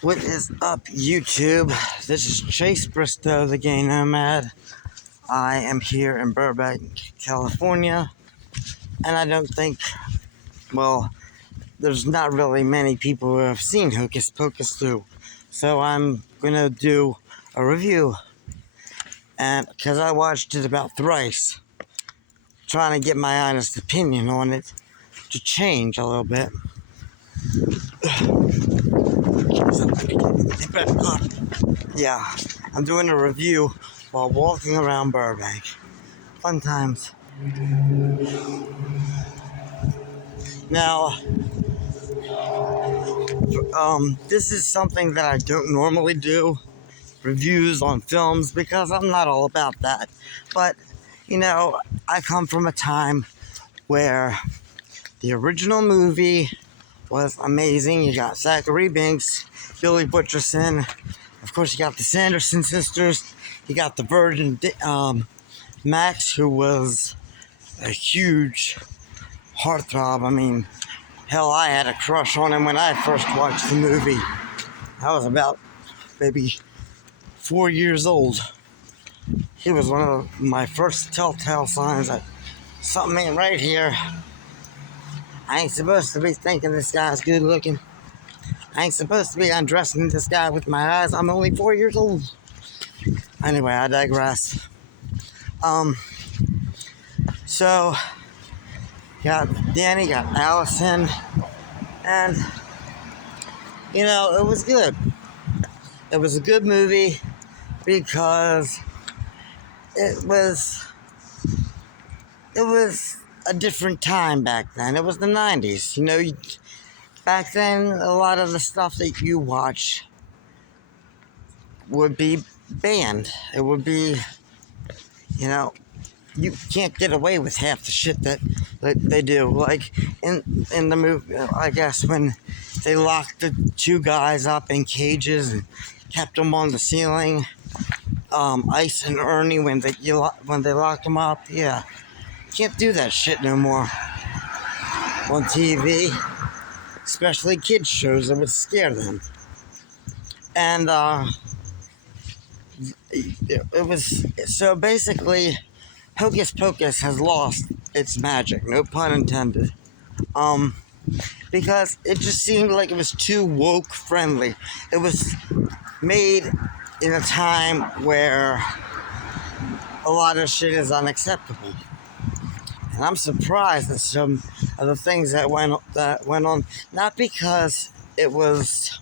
What is up, YouTube? This is Chase Bristow, the Gay Nomad. I am here in Burbank, California, and I don't think, well, there's not really many people who have seen Hocus Pocus 2. So I'm gonna do a review, and because I watched it about thrice, trying to get my honest opinion on it to change a little bit. Yeah, I'm doing a review while walking around Burbank. Fun times. Now, this is something that I don't normally do, reviews on films, because I'm not all about that. But, I come from a time where the original movie was amazing. You got Zachary Binks, Billy Butcherson, of course you got the Sanderson sisters, you got the Virgin Max, who was a huge heartthrob. I mean, hell, I had a crush on him when I first watched the movie. I was about maybe 4 years old. He was one of my first telltale signs that something ain't right here. I ain't supposed to be thinking this guy's good looking. I ain't supposed to be undressing this guy with my eyes. I'm only 4 years old. Anyway, I digress. So, got Danny, got Allison, and, it was good. It was a good movie because it was a different time back then. It was the 90s. Back then, a lot of the stuff that you watch would be banned. It would be, you can't get away with half the shit that they do. Like in the movie, I guess, when they locked the two guys up in cages and kept them on the ceiling. Ice and Ernie, when they locked them up, yeah, can't do that shit no more on TV, especially kids shows that would scare them. And it was so basically, Hocus Pocus has lost its magic, no pun intended. Because it just seemed like it was too woke friendly. It was made in a time where a lot of shit is unacceptable. And I'm surprised at some of the things that went on, not because it was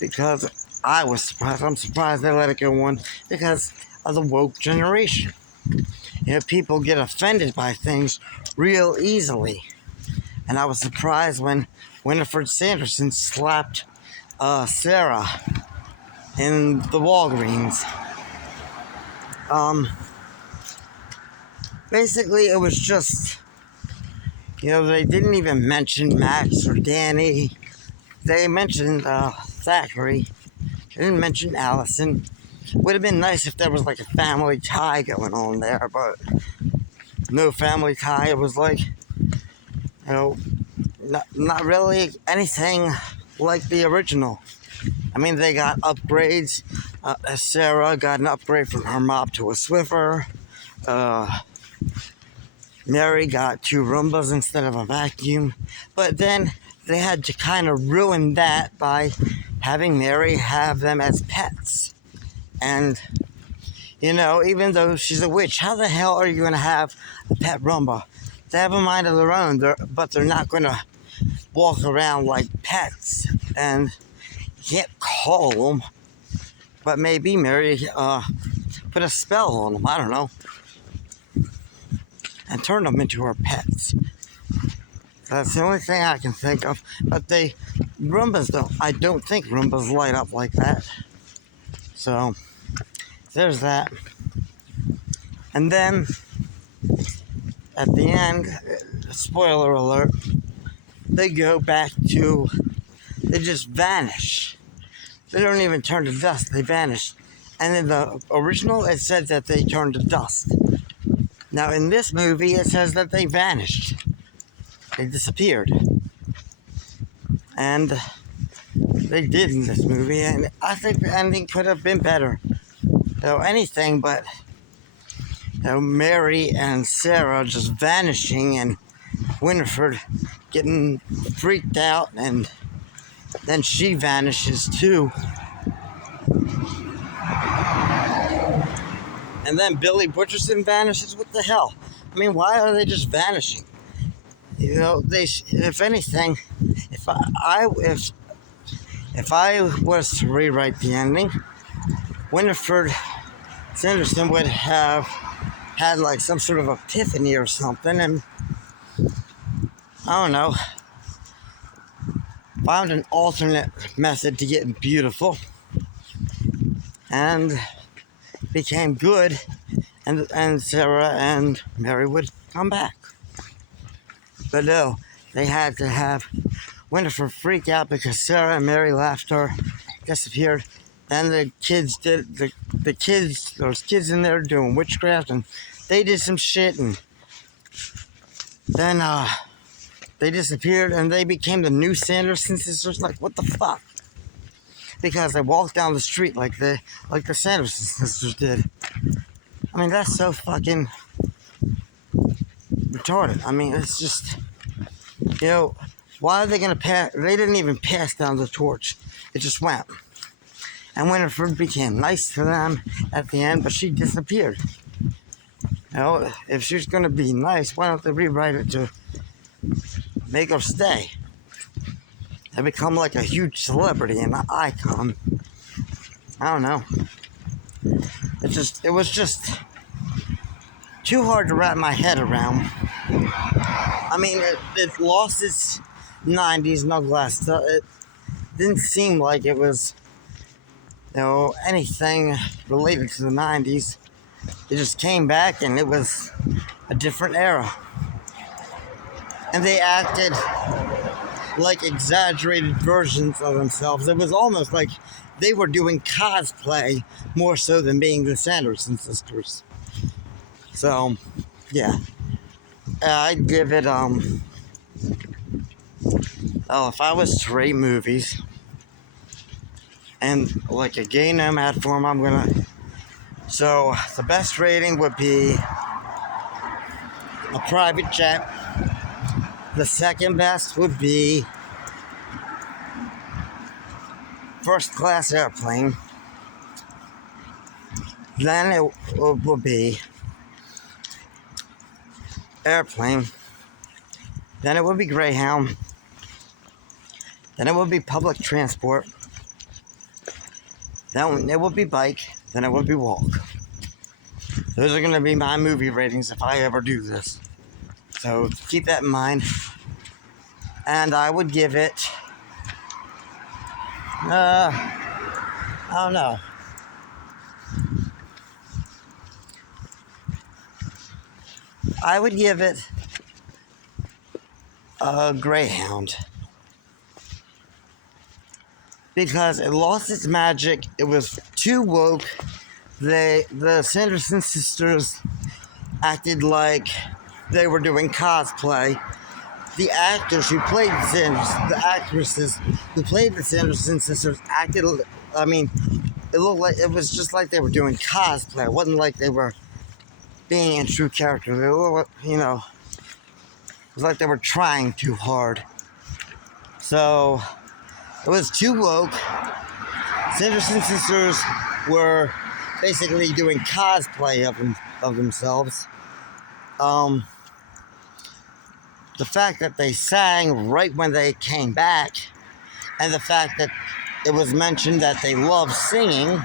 because I was surprised. I'm surprised they let it go on because of the woke generation. People get offended by things real easily. And I was surprised when Winifred Sanderson slapped Sarah in the Walgreens. Basically, it was just, they didn't even mention Max or Danny. They mentioned Zachary. They didn't mention Allison. Would have been nice if there was like a family tie going on there, but no family tie. It was like, not really anything like the original. I mean, they got upgrades. Sarah got an upgrade from her mop to a Swiffer. Mary got 2 Roombas instead of a vacuum. But then they had to kind of ruin that by having Mary have them as pets. And, even though she's a witch, how the hell are you going to have a pet Roomba? They have a mind of their own, but they're not going to walk around like pets. And you can't call them. But maybe Mary put a spell on them, I don't know. And turn them into her pets. That's the only thing I can think of. But Roombas I don't think Roombas light up like that. So, there's that. And then, at the end, spoiler alert, they just vanish. They don't even turn to dust, they vanish. And in the original, it said that they turned to dust. Now, in this movie, it says that they vanished. They disappeared. And they did in this movie, and I think the ending could have been better. Anything but Mary and Sarah just vanishing and Winifred getting freaked out, and then she vanishes too. And then Billy Butcherson vanishes. What the hell? I mean, why are they just vanishing? If anything, if I was to rewrite the ending, Winifred Sanderson would have had like some sort of epiphany or something, and I don't know, found an alternate method to get beautiful, and became good, and Sarah and Mary would come back. But no, they had to have Winifred freak out because Sarah and Mary left her, disappeared. Then the kids did, those kids in there doing witchcraft, and they did some shit, and then they disappeared, and they became the new Sanderson sisters. Like, what the fuck? Because they walked down the street like the Sanderson sisters did. I mean, that's so fucking retarded. I mean, it's just, why are they gonna pass? They didn't even pass down the torch. It just went. And Winifred became nice to them at the end, but she disappeared. If she's gonna be nice, why don't they rewrite it to make her stay and become like a huge celebrity and an icon? I don't know. It was just too hard to wrap my head around. I mean, it lost its 90s nonetheless. It didn't seem like it was, anything related to the 90s. It just came back, and it was a different era. And they acted like exaggerated versions of themselves. It was almost like they were doing cosplay more so than being the Sanderson sisters. So, yeah. I'd give it, if I was to rate movies, and like a gay nomad form, so the best rating would be a private jet. The second best would be first class airplane. Then it would be airplane. Then it would be Greyhound. Then it would be public transport. Then it would be bike. Then it would be walk. Those are going to be my movie ratings if I ever do this. So keep that in mind. And I would give it, I don't know. I would give it a Greyhound. Because it lost its magic. It was too woke. The Sanderson sisters acted like they were doing cosplay. The actors who played the actresses who played the Sanderson sisters acted, it looked like, it was just like they were doing cosplay. It wasn't like they were being in true character. It was like they were trying too hard. So, it was too woke. Sanderson sisters were basically doing cosplay of themselves. The fact that they sang right when they came back, and the fact that it was mentioned that they love singing,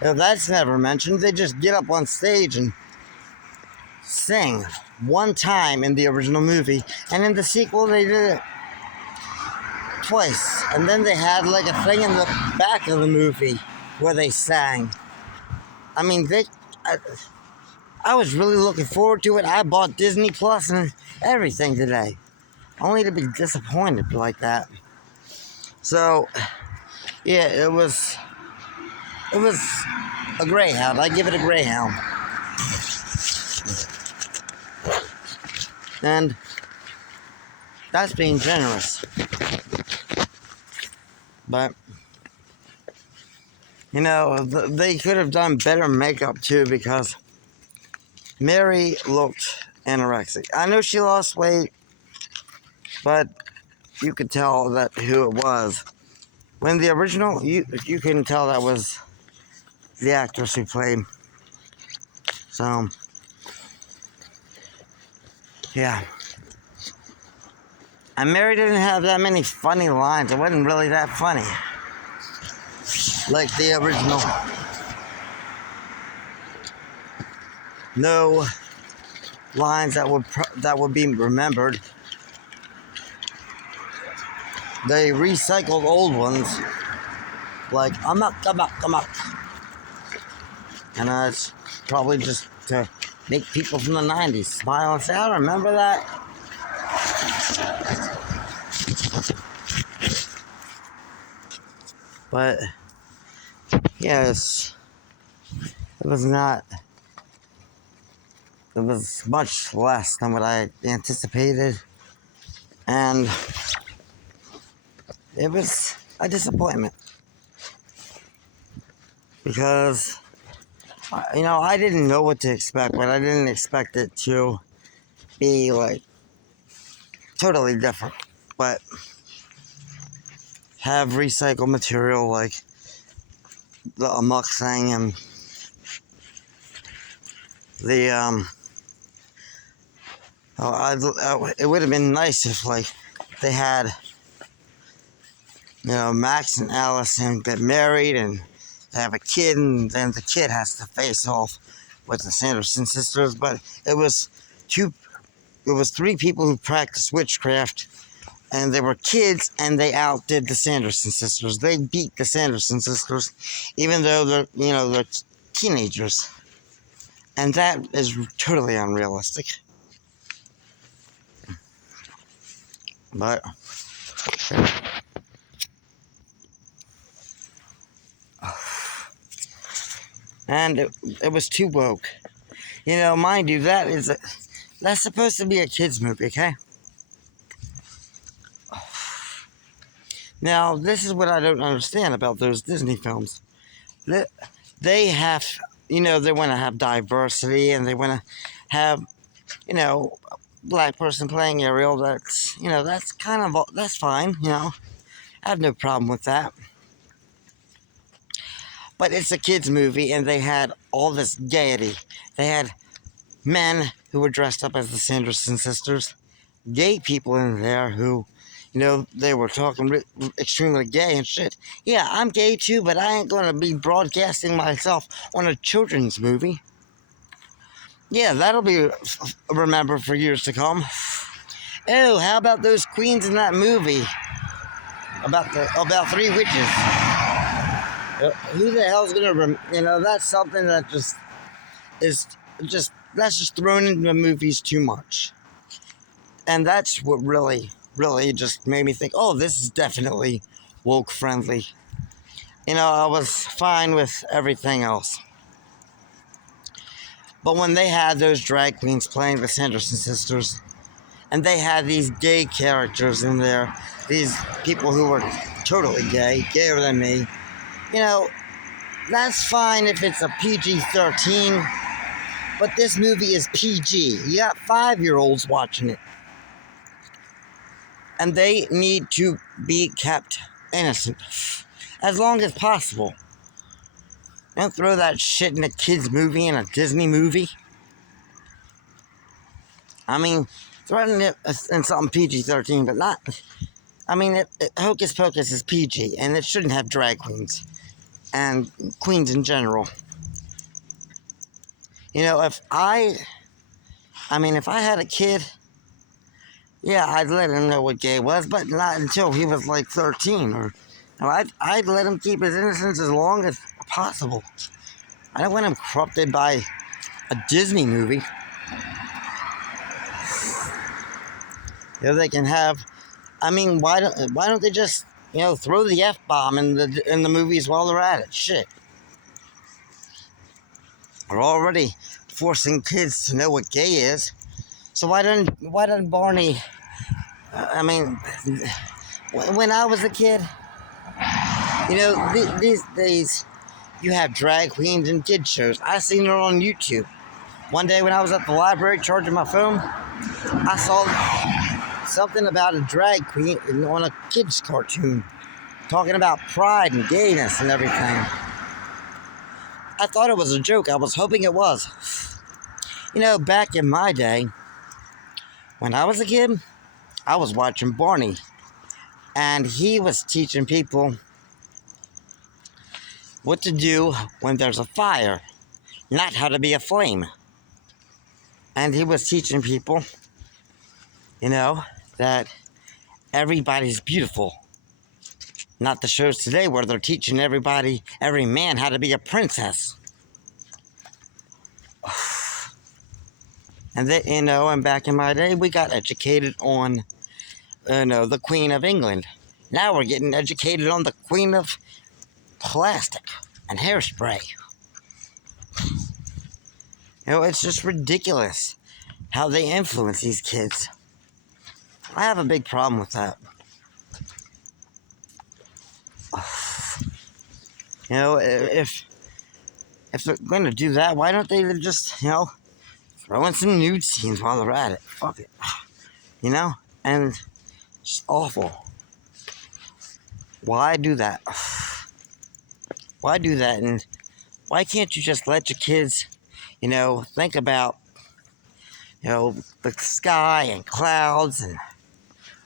that's never mentioned. They just get up on stage and sing one time in the original movie, and in the sequel they did it twice. And then they had like a thing in the back of the movie where they sang. I mean, I was really looking forward to it. I bought Disney Plus and everything today, only to be disappointed like that. So, yeah, it was a Greyhound. I give it a Greyhound. And That's being generous. But, they could have done better makeup too, because Mary looked anorexic. I know she lost weight, but you could tell that who it was. When the original, you couldn't tell that was the actress who played. So, yeah. And Mary didn't have that many funny lines. It wasn't really that funny, like the original. No lines that would be remembered. They recycled old ones, like amok, amok, amok. And it's probably just to make people from the 90s smile and say, I remember that. But, yes, it was much less than what I anticipated. And it was a disappointment. Because, I didn't know what to expect, but I didn't expect it to be, like, totally different. But have recycled material like the amok thing, and the, it would have been nice if, like, they had, Max and Allison get married and have a kid, and then the kid has to face off with the Sanderson sisters. But it was three people who practiced witchcraft, and they were kids, and they outdid the Sanderson sisters. They beat the Sanderson sisters, even though they're teenagers. And that is totally unrealistic. But and it was too woke. Mind you, that's supposed to be a kids movie, okay? Now, this is what I don't understand about those Disney films. They have, they want to have diversity, and they want to have, black person playing Ariel. That's, that's fine, I have no problem with that. But it's a kids movie, and they had all this gaiety. They had men who were dressed up as the Sanderson sisters, gay people in there who, they were talking extremely gay and shit. Yeah, I'm gay too, but I ain't gonna be broadcasting myself on a children's movie. Yeah, that'll be remembered for years to come. Oh, how about those queens in that movie about three witches? Who the hell's gonna that's something that that's just thrown into the movies too much. And that's what really just made me think, oh, this is definitely woke friendly. I was fine with everything else. But when they had those drag queens playing the Sanderson sisters, and they had these gay characters in there, these people who were totally gay, gayer than me, that's fine if it's a PG-13, but this movie is PG. You got 5-year-olds watching it. And they need to be kept innocent as long as possible. Don't throw that shit in a kid's movie, in a Disney movie. I mean, threaten it in something PG-13, but not... Hocus Pocus is PG, and it shouldn't have drag queens. And queens in general. If I had a kid, yeah, I'd let him know what gay was, but not until he was like 13. Or I'd let him keep his innocence as long as possible. I don't want him corrupted by a Disney movie. They can have. Why don't they just throw the F-bomb in the movies while they're at it? Shit. We're already forcing kids to know what gay is. So why doesn't Barney I mean, when I was a kid, these days you have drag queens and kid shows. I seen her on YouTube. One day when I was at the library charging my phone, I saw something about a drag queen on a kid's cartoon talking about pride and gayness and everything. I thought it was a joke. I was hoping it was. Back in my day, when I was a kid, I was watching Barney, and he was teaching people what to do when there's a fire, not how to be a flame. And he was teaching people, that everybody's beautiful. Not the shows today where they're teaching every man how to be a princess. And and back in my day, we got educated on, the Queen of England. Now we're getting educated on the Queen of Plastic and Hairspray. It's just ridiculous how they influence these kids. I have a big problem with that. If they're going to do that, why don't they just, throw in some nude scenes while they're at it? Fuck it. And it's awful. Why do that? Why do that? And why can't you just let your kids, think about, the sky and clouds and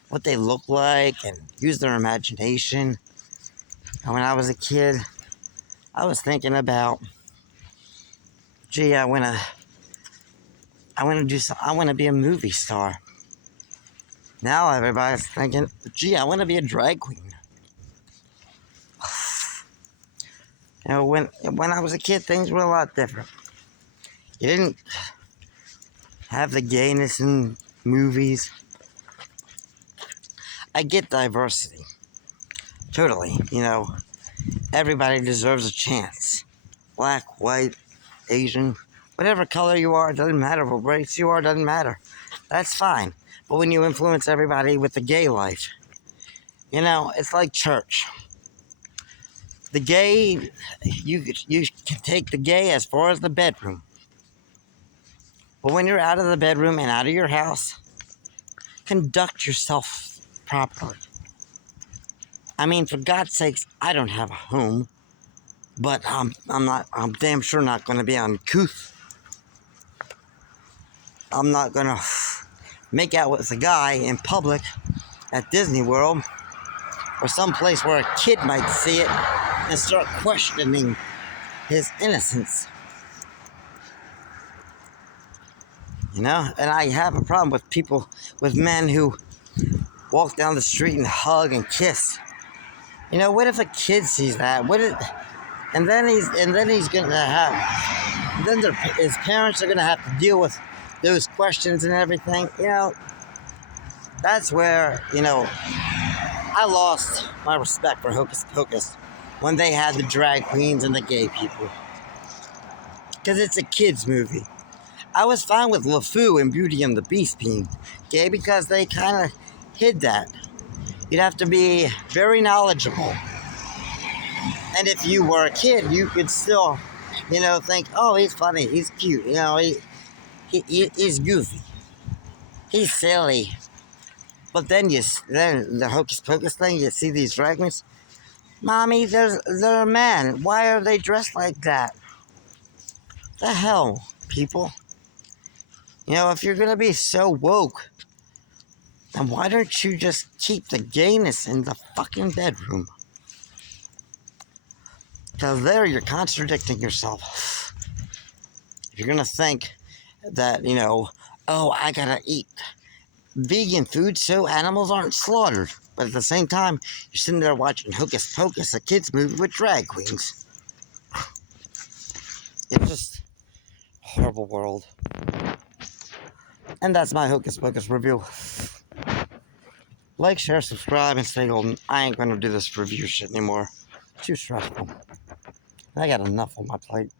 what they look like and use their imagination? And when I was a kid, I was thinking about, gee, I want to be a movie star. Now everybody's thinking, gee, I want to be a drag queen. When I was a kid, things were a lot different. You didn't have the gayness in movies. I get diversity. Totally. Everybody deserves a chance. Black, white, Asian, whatever color you are, it doesn't matter. What race you are, it doesn't matter. That's fine. But when you influence everybody with the gay life, it's like church. The gay, you can take the gay as far as the bedroom. But when you're out of the bedroom and out of your house, conduct yourself properly. I mean, for God's sakes, I don't have a home, but I'm damn sure not going to be uncouth. I'm not going to make out with a guy in public at Disney World or someplace where a kid might see it and start questioning his innocence. And I have a problem with men who walk down the street and hug and kiss. What if a kid sees that? And then his parents are gonna have to deal with those questions and everything. That's where I lost my respect for Hocus Pocus when they had the drag queens and the gay people, because it's a kids movie. I was fine with LeFou and Beauty and the Beast being gay because they kind of hid that. You'd have to be very knowledgeable. And if you were a kid, you could still, think, oh, he's funny, he's cute, he's goofy, he's silly. But then the Hocus Pocus thing, you see these dragons. Mommy, they're a man. Why are they dressed like that? The hell, people? If you're going to be so woke, then why don't you just keep the gayness in the fucking bedroom? Because there you're contradicting yourself. If you're going to think that, oh, I got to eat vegan food so animals aren't slaughtered. But at the same time, you're sitting there watching Hocus Pocus, a kid's movie with drag queens. It's just a horrible world. And that's my Hocus Pocus review. Like, share, subscribe, and stay golden. I ain't going to do this review shit anymore. Too stressful. I got enough on my plate.